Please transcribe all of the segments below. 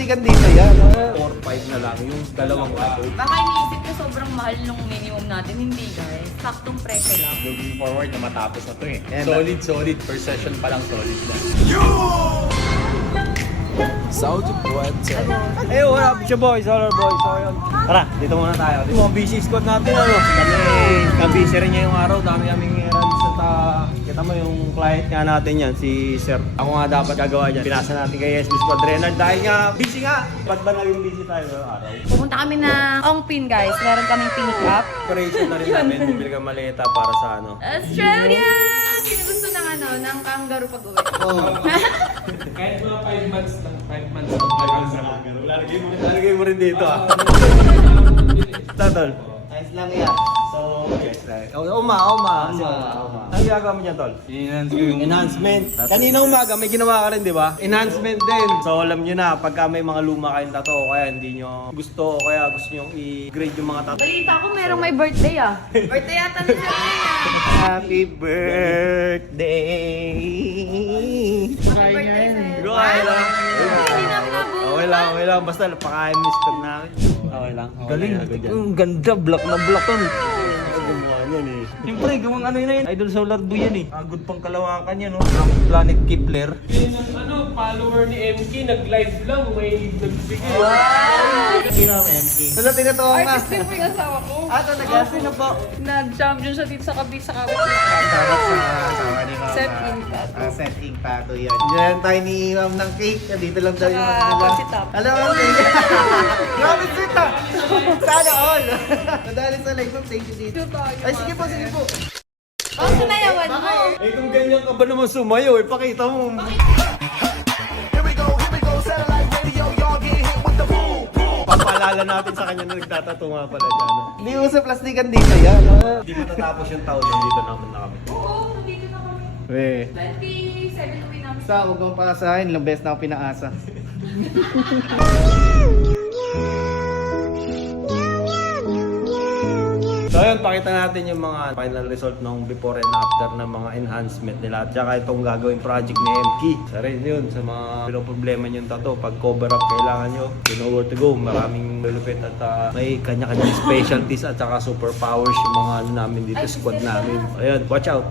plastikan dito yan. 4-5 na lang yung dalawang tattoo. Baka iniisip ko sobrang mahal nung minimum natin. Hindi guys. Saktong presyo lang. Looking forward na matapos na to eh. Yan, Solid. Per session pa lang solid na. Saudi Puente. Hey, what up, your boys, Solar Boys. So, yun. Tara, dito muna tayo. Yung mga busy squad natin, ano? Busy rin niya yung araw. Dami kaming errands at kita mo yung client nga natin yan, si Sir. Ako nga dapat gagawa dyan. Pinasa natin kay SB Squad Renard dahil nga busy nga. Ba't ba naging busy tayo ngayong araw? Pupunta kami ng Ongpin guys. Meron kaming pick up. Operation na rin namin. Bumili ka maleta para sa ano. Australia! Sino gusto ng ano, ng kangaroo pag-uwi? Kahit mga 5 months lang. 5 months lang. Lalagay mo rin dito ah. Tol. Ayos lang yan. So, yes. Uma. Ano ginagawa mo dyan, Tol? Enhancement. Kanina umaga may ginawa ka rin, di ba? Enhancement din. So alam nyo na, pagka may mga luma kayong tattoo o kaya hindi nyo gusto o kaya gusto nyo i-grade yung mga tattoo. Balita ko merong may birthday ah. Birthday yata ni Sir Rina. Happy birthday! Happy birthday sa'yo. Go, okay lang. Hindi namin nabuhay. Okay lang. Basta pakain miss ko namin. Okay lang. Galing. Ang ganda, black na black on. Gumawa niyan eh. Siyempre, gawang ano yun, Idol Solar Boy yan eh. Agod pang kalawakan yan, no? Ang Planet Kepler. Ano, follower ni MK, nag-live lang, may nagbigay. Sino ang MK? Wala tinatawa ka. Artist din po yung asawa ko. Talaga? Sino po? Nag-champion siya dito sa kabis sa kawit. Dapat sa asawa ni Mama. Set ink tattoo. Set ink tattoo yan. Diyan tayo ni Ma'am ng cake. Dito lang tayo yung Saka pansitap. Alam mo, grabe sweet ah! Sana all! Madali sa live, thank you dito. Ay, sige po. Oh, sumayawan mo. Eh kung ganyan ka ba naman sumayo, pakita mo. Papalala natin sa kanya na nagtatatunga pala dyan. Hindi uso plastikan dito yan. Hindi matatapos yung taon, nandito naman na kami. Oo, nandito na kami. Weh. 27 uwi namin. Sa huwag mong paasahin, ilang beses na ako pinaasa. So ayun, pakita natin yung mga final result ng before and after ng mga enhancement nila. At saka itong gagawing project ni MK. Sa rin yun, sa mga pinoproblema nyo tato. Pag cover up kailangan nyo, you know where to go. Maraming lulupit at may kanya-kanyang specialties at saka superpowers yung mga ano namin dito, squad namin. Ayun, watch out!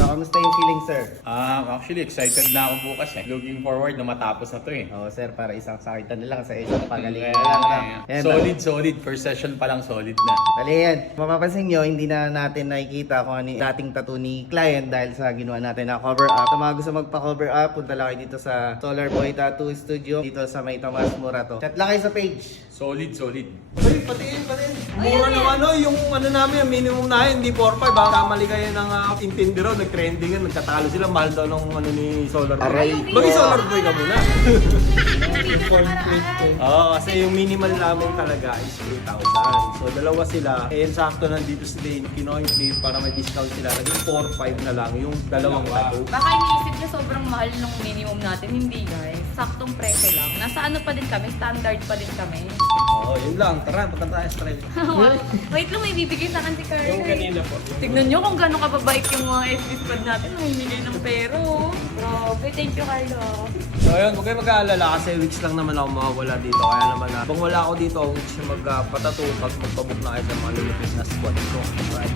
So, kamusta yung feeling, sir? Actually, excited na ako bukas eh. Looking forward na matapos na to eh. Oo, sir, para isang sakitan na lang sa isang pagalingan Kaya, na lang. Yan, solid. Per session pa lang solid na. Bali yan. Mapapansin nyo, hindi na natin nakikita kung ano yung dating tattoo ni client dahil sa ginawa natin na cover up. Sa mga gusto magpa-cover up, punta lang kayo dito sa Solar Boy Tattoo Studio. Dito sa may Tomas Murato. Chat lang kayo sa page. Solid. Ay, patiin. Mura naman yung ano namin, yung minimum na yun, hindi 4-5 ha. Kamali kayo ng intindi raw, nag-trendingan, nagkatalo sila, mahal daw nung ano ni Solar Boy. Aray. Mag-Solar Boy ka muna. Video na nakaraan. Oo, kasi yung minimal namin talaga is 3,000. So dalawa sila, sakto nandito sila yung kinoin flip para may discount sila. Naging 4-5 na lang yung dalawang tattoo. Baka iniisip niya sobrang mahal nung minimum natin. Hindi guys. Saktong presyo lang. Nasa ano pa din kami, standard pa din kami. Oo, yun lang. Tara, punta tayo sa trend. Wait lang, may bibigay sa akin si Carly. Yung kanina po. Tignan nyo kung gano'ng kababait yung mga SB squad natin. Namimigay ng pero. Grabe, thank you Carlo. So ayun, huwag kayo mag-aalala kasi weeks lang naman ako mawawala dito. Kaya naman kung wala ako dito, weeks yung magpatato pag magpabook na kayo sa mga lulupit na squad ko. Right?